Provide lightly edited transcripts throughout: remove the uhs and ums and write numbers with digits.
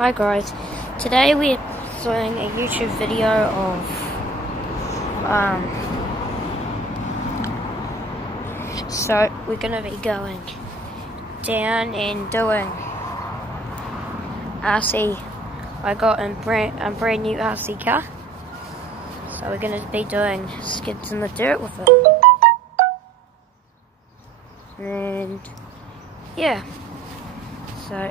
Hi guys, today we're doing a YouTube video of so we're gonna be going down and doing RC. I got a brand new RC car, so we're gonna be doing skids in the dirt with it, and yeah, so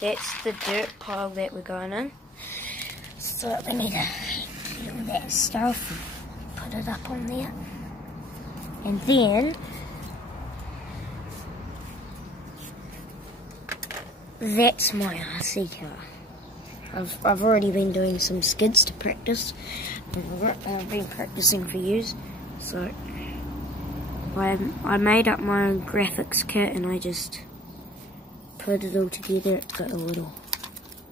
that's the dirt pile that we're going in. So we need to get all that stuff and put it up on there. And then that's my RC car. I've already been doing some skids to practice. I've been practicing for years. So I made up my own graphics kit and I just put it all together. It's got a little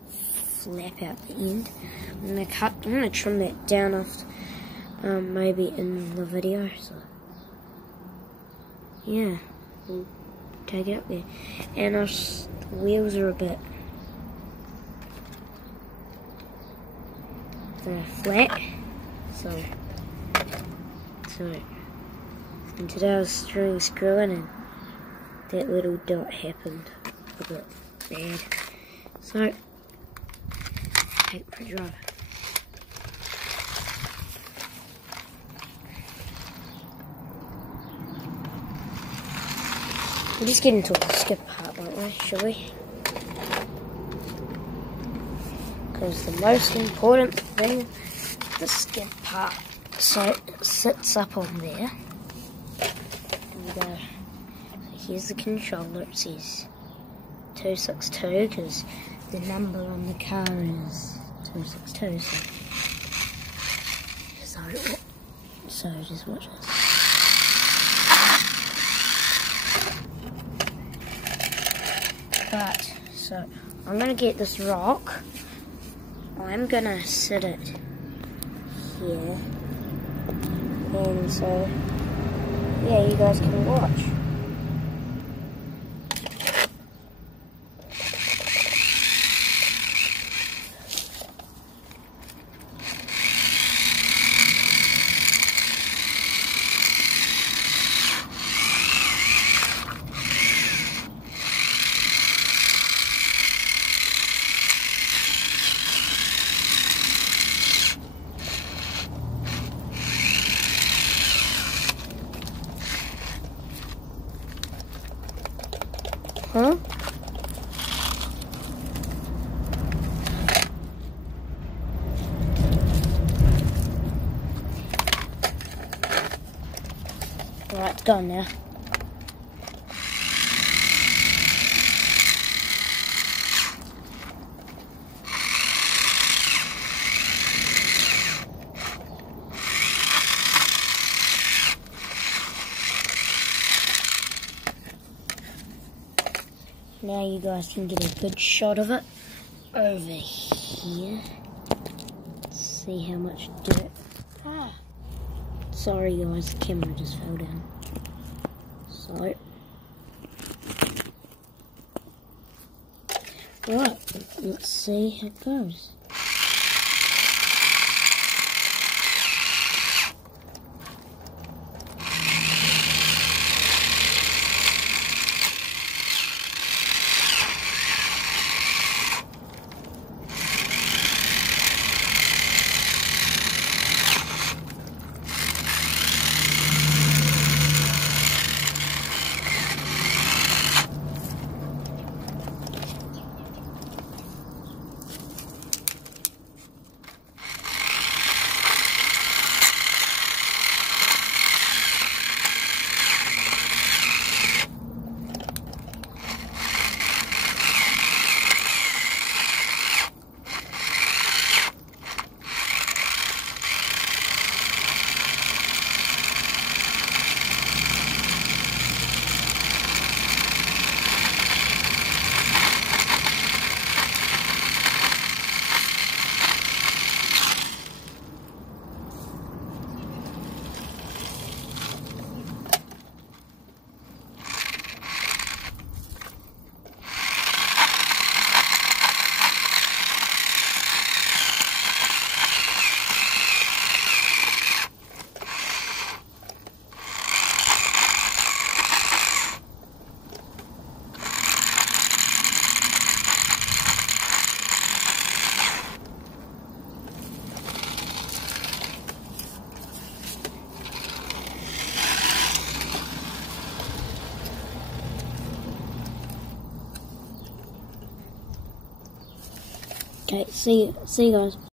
flap out the end. I'm gonna trim that down after, maybe in the video. So yeah, we'll take it up there. And the wheels are a bit flat. So and today I was doing screwing and that little dot happened. A bit bad. So take it for a drive. We'll just get into the skid part, won't we, shall we? Because the most important thing, the skid part. So it sits up on there. And we go. So here's the controller. It says 262 because the number on the car is 262. So just watch this. But so I'm gonna get this rock. I'm gonna sit it here, and so yeah, you guys can watch. Huh? Right, it's gone now. Now you guys can get a good shot of it over here. Let's see how much dirt. Sorry guys, the camera just fell down. So, right, let's see how it goes. Okay, see you guys.